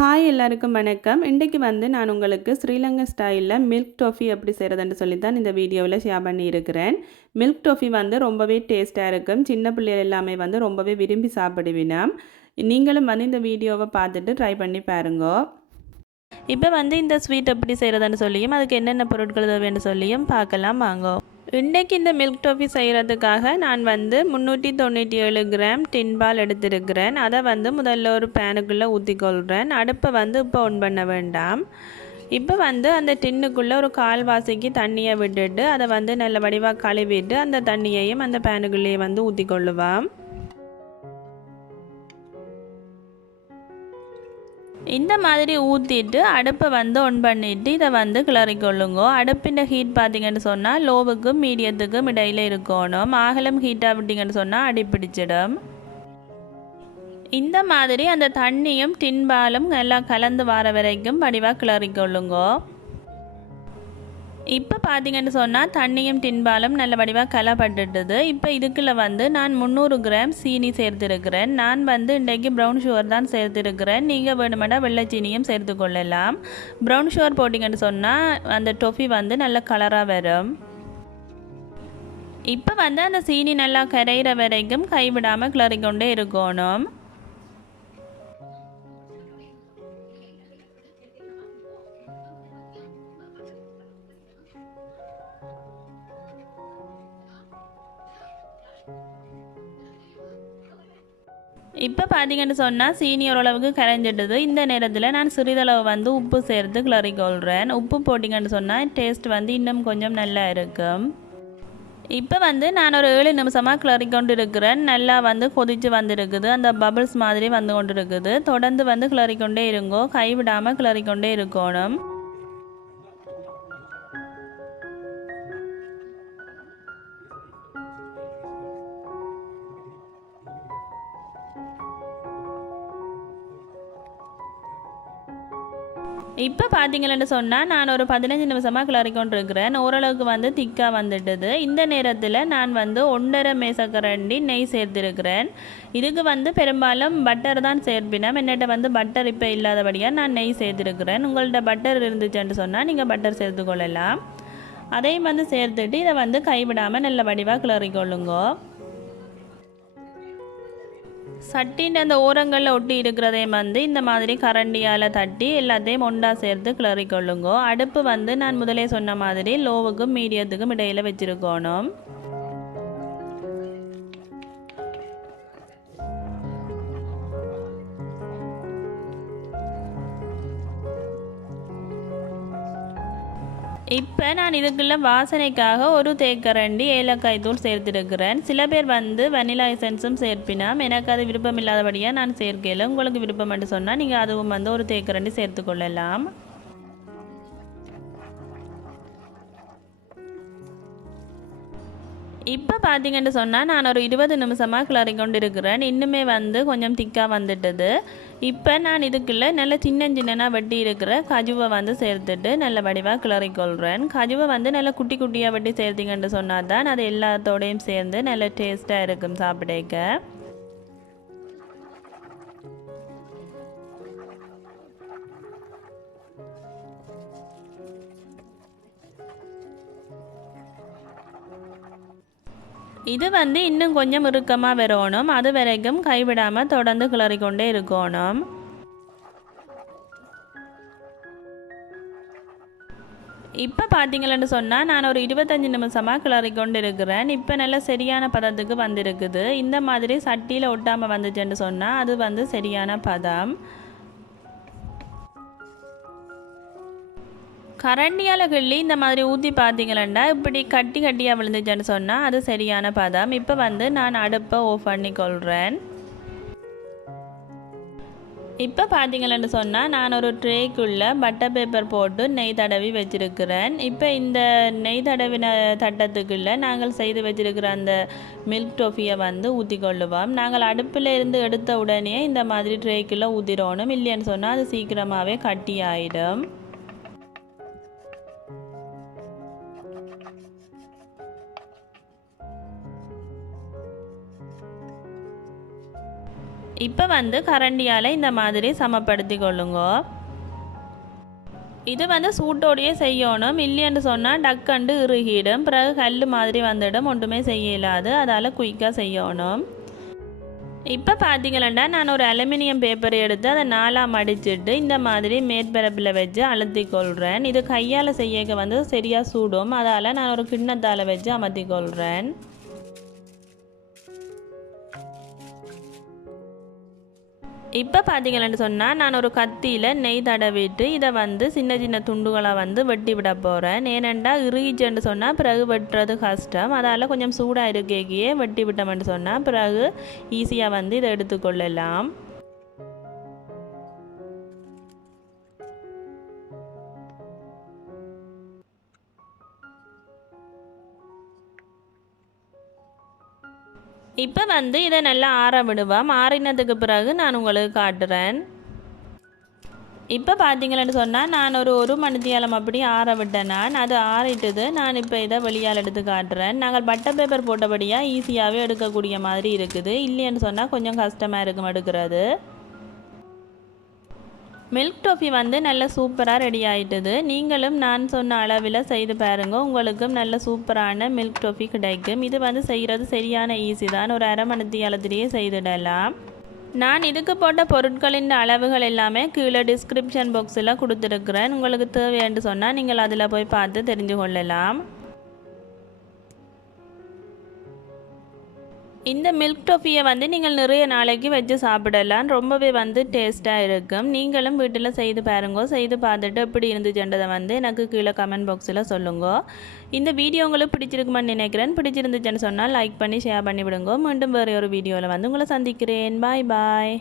Hi எல்லாருக்கும் வணக்கம். இன்றைக்கு நான் உங்களுக்கு ஸ்ரீலங்கா ஸ்டைலில் மில்க் டோஃபி எப்படி செய்கிறதுன்னு சொல்லி தான் இந்த வீடியோவில் ஷேர் பண்ணியிருக்கிறேன். மில்க் டோஃபி ரொம்பவே டேஸ்ட்டாக இருக்கும். சின்ன பிள்ளைகள் எல்லாமே ரொம்பவே விரும்பி சாப்பிடுவினா. நீங்களும் இந்த வீடியோவை பார்த்துட்டு ட்ரை பண்ணி பாருங்க. இப்போ இந்த ஸ்வீட் எப்படி செய்கிறதுன்னு சொல்லியும் அதுக்கு என்னென்ன பொருட்கள் தேவைன்னு சொல்லியும் பார்க்கலாம் வாங்க. இன்றைக்கு இந்த மில்க் டோஃபி செய்கிறதுக்காக நான் 397 கிராம் டின் பால் எடுத்திருக்கிறேன். அதை முதல்ல ஒரு பேனுக்குள்ளே ஊற்றிக்கொள்கிறேன். அடுப்பை இப்போ ஆன் பண்ண வேண்டாம். இப்போ அந்த டின்னுக்குள்ளே ஒரு கால்வாசிக்கு தண்ணியை விட்டுட்டு அதை நல்ல வடிவாக கழுவிட்டு அந்த தண்ணியையும் அந்த பேனுக்குள்ளேயே ஊற்றிக்கொள்ளுவான். இந்த மாதிரி ஊற்றிட்டு அடுப்பை ஆன் பண்ணிவிட்டு இதை கிளறிக்கொள்ளுங்க. அடுப்பின் ஹீட் பார்த்திங்கன்னு சொன்னால் லோவுக்கும் மீடியத்துக்கும் இடையில் இருக்கணும். ஆகலம் ஹீட்டாக விட்டிங்கன்னு சொன்னால் அடிப்பிடிச்சிடும். இந்த மாதிரி அந்த தண்ணியும் டின்பாலும் நல்லா கலந்து வர வரைக்கும் வடிவாக கிளறிக்கொள்ளுங்க. இப்போ பார்த்திங்கன்னு சொன்னால் தண்ணியும் டின்பாலும் நல்ல வடிவாக கலப்பட்டுட்டுது. இப்போ இதுக்குள்ளே நான் 300 கிராம் சீனி சேர்த்துருக்கிறேன். நான் இன்றைக்கு ப்ரௌன் சுகர் தான் சேர்த்துருக்கிறேன். நீங்கள் வேணுமெண்டா வெள்ளை சீனியும் சேர்த்து கொள்ளலாம். ப்ரௌன் சுகர் போட்டிங்கன்னு சொன்னால் அந்த டொஃபி நல்ல கலராக வரும். இப்போ அந்த சீனி நல்லா கரையிற வரைக்கும் கைவிடாமல் கிளறிக்கொண்டே இருக்கணும். இப்போ பார்த்திங்கன்னு சொன்னால் சீனி ஓரளவுக்கு கரைஞ்சிடுது. இந்த நேரத்தில் நான் சிறிதளவு உப்பு சேர்த்து கிளறிக்கொள்கிறேன். உப்பு போட்டிங்கன்னு சொன்னால் டேஸ்ட் இன்னும் கொஞ்சம் நல்லா இருக்கும். இப்போ நான் ஒரு 7 நிமிஷமாக கிளறிக்கொண்டு இருக்கிறேன். நல்லா கொதித்து வந்துருக்குது. அந்த பபிள்ஸ் மாதிரி கொண்டு இருக்குது. தொடர்ந்து கிளறிக்கொண்டே இருங்கோ. கைவிடாமல் கிளறிக்கொண்டே இருக்கணும். இப்போ பார்த்தீங்கன்னு சொன்னால் நான் ஒரு 15 நிமிஷமாக கிளறிக்கொண்டிருக்கிறேன். ஓரளவுக்கு திக்காக வந்துட்டுது. இந்த நேரத்தில் நான் 1.5 மேசக்கரண்டி நெய் சேர்த்துருக்கிறேன். இதுக்கு பெரும்பாலும் பட்டர் தான் சேர்ப்பினேன். என்னட்ட பட்டர் இப்போ இல்லாதபடியாக நான் நெய் சேர்த்துருக்கிறேன். உங்கள்கிட்ட பட்டர் இருந்துச்சுன்னு சொன்னால் நீங்கள் பட்டர் சேர்த்துக்கொள்ளலாம். அதையும் சேர்த்துட்டு இதை கைவிடாமல் நல்ல வடிவாக கிளறிக்கொள்ளுங்க. சட்டின் அந்த ஓரங்களில் ஒட்டி இருக்கிறதையும் இந்த மாதிரி கரண்டியால் தட்டி எல்லாத்தையும் ஒன்றா சேர்த்து கிளறிக்கொள்ளுங்க. அடுப்பு நான் முதலே சொன்ன மாதிரி லோவுக்கும் மீடியத்துக்கும் இடையில் வச்சுருக்கணும். இப்போ நான் இதுக்குள்ள வாசனைக்காக ஒரு தேக்கரண்டி ஏலக்காய் தூள் சேர்த்துருக்கிறேன். சில பேர் வெனிலா எசன்ஸும் சேர்ப்பினாம். எனக்கு அது விருப்பம் இல்லாதபடியாக நான் சேர்க்கல. உங்களுக்கு விருப்பம் என்று சொன்னால் நீங்கள் அதுவும் ஒரு தேக்கரண்டி சேர்த்துக்கொள்ளலாம். இப்போ பார்த்தீங்கன்னு சொன்னால் நான் ஒரு 20 நிமிஷமாக கிளறிக்கொண்டு இருக்கிறேன். இன்னுமே கொஞ்சம் திக்காக வந்துட்டுது. இப்போ நான் இதுக்குள்ளே நல்ல சின்ன வெட்டி இருக்கிற கஜுவை சேர்த்துட்டு நல்ல வடிவாக கிளறிக்கொள்கிறேன். கஜுவை நல்ல குட்டி குட்டியாக வெட்டி சேர்த்திங்கன்னு சொன்னால் தான் அது எல்லாத்தோடையும் சேர்ந்து நல்ல டேஸ்ட்டாக இருக்கும் சாப்பிடக்க. இது இன்னும் கொஞ்சம் இறுக்கமாக வரணும். அது வரைக்கும் கைவிடாமல் தொடர்ந்து கிளறிக்கொண்டே இருக்கணும். இப்போ பார்த்தீங்களன்னு சொன்னால் நான் ஒரு 25 நிமிஷமாக கிளறிக்கொண்டு இருக்கிறேன். இப்போ நல்ல சரியான பதத்துக்கு வந்திருக்குது. இந்த மாதிரி சட்டியில் ஒட்டாமல் வந்துச்சுன்னு சொன்னால் அது சரியான பதம். கரண்டியால் கிள்ளி இந்த மாதிரி ஊற்றி பார்த்தீங்களா இப்படி கட்டி கட்டியாக விழுந்துச்சுன்னு சொன்னால் அது சரியான பதம். இப்போ நான் அடுப்பை ஆஃப் பண்ணிக்கொள்கிறேன். இப்போ பார்த்தீங்களன்னு சொன்னால் நான் ஒரு ட்ரேக்குள்ளே பட்டர் பேப்பர் போட்டு நெய் தடவி வச்சுருக்கிறேன். இப்போ இந்த நெய் தடவின தட்டத்துக்குள்ளே நாங்கள் செய்து வச்சுருக்கிற அந்த மில்க் டோஃபியை ஊற்றிக்கொள்ளுவோம். நாங்கள் அடுப்பில் இருந்து எடுத்த உடனே இந்த மாதிரி ட்ரேக்குள்ளே ஊற்றிடணும். இல்லைன்னு சொன்னால் அது சீக்கிரமாகவே கட்டி ஆகிடும். இப்போ வந்து கரண்டியால் இந்த மாதிரி சமப்படுத்தி கொள்ளுங்க. இது வந்து சூட்டோடையே செய்யணும், இல்லைன்னு சொன்னால் டக்கண்டு இறுகிடும், பிறகு கல் மாதிரி வந்துடும், ஒன்றுமே செய்ய இயலாது. அதால் குயிக்காக செய்யணும். இப்போ பார்த்தீங்களா, நான் ஒரு அலுமினியம் பேப்பர் எடுத்து அதை 4ஆக மடிச்சுட்டு இந்த மாதிரி மேற்பரப்பில் வச்சு அழுத்தி கொள்கிறேன். இது கையால் செய்ய வந்து சரியாக சூடும், அதால் நான் ஒரு கிண்ணத்தால் வச்சு அமர்த்தி கொள்கிறேன். இப்போ பார்த்தீங்கன்னு சொன்னால் நான் ஒரு கத்தியில் நெய் தடவிட்டு இதை வந்து சின்ன சின்ன துண்டுகளாக வந்து வெட்டி விட போகிறேன். ஏனெண்டா இறுகிச்சுன்னு சொன்னால் பிறகு வெட்டுறது கஷ்டம், அதால் கொஞ்சம் சூடாக இருக்கேக்கியே வெட்டி விட்டோம்னு சொன்னால் பிறகு ஈஸியாக வந்து இதை எடுத்துக்கொள்ளலாம். இப்போ வந்து இதை நல்லா ஆற விடுவோம். ஆறினதுக்கு பிறகு நான் உங்களுக்கு காட்டுறேன். இப்போ பார்த்தீங்களன்னு சொன்னால் நான் ஒரு மணித்தியாலம் அப்படி ஆற விட்டேன். அது ஆறிட்டுது. நான் இப்போ இதை வெளியால் எடுத்து காட்டுறேன். நாங்கள் பட்டர் பேப்பர் போட்டபடியாக ஈஸியாகவே எடுக்கக்கூடிய மாதிரி இருக்குது, இல்லைன்னு சொன்னால் கொஞ்சம் கஷ்டமாக இருக்கும் எடுக்கிறது. மில்க் டோஃபி வந்து நல்ல சூப்பராக ரெடி ஆகிட்டுது. நீங்களும் நான் சொன்ன அளவில் செய்து பாருங்க, உங்களுக்கும் நல்ல சூப்பரான மில்க் டோஃபி கிடைக்கும். இது வந்து செய்கிறது சரியான ஈஸி தான், ஒரு அரை மணித்தியாலத்திலேயே செய்துடலாம். நான் இதுக்கு போட்ட பொருட்களின் அளவுகள் எல்லாமே கீழே டிஸ்கிரிப்ஷன் பாக்ஸில் கொடுத்துருக்குறேன். உங்களுக்கு தேவைன்னு சொன்னால் நீங்கள் அதில் போய் பார்த்து தெரிஞ்சு கொள்ளலாம். இந்த மில்க் டோஃபியை வந்து நீங்கள் நிறைய நாளைக்கு வச்சு சாப்பிடலாம், ரொம்பவே வந்து டேஸ்ட்டாக இருக்கும். நீங்களும் வீட்டில் செய்து பாருங்க, செய்து பார்த்துட்டு எப்படி இருந்துச்சுன்றதை வந்து எனக்கு கீழே கமெண்ட் பாக்ஸில் சொல்லுங்க. இந்த வீடியோ உங்களுக்கு பிடிச்சிருக்குமான்னு நினைக்கிறேன். பிடிச்சிருந்துச்சுன்னு சொன்னால் லைக் பண்ணி ஷேர் பண்ணி விடுங்க. மீண்டும் வேறு ஒரு வீடியோவில் வந்து உங்களை சந்திக்கிறேன். பாய் பாய்.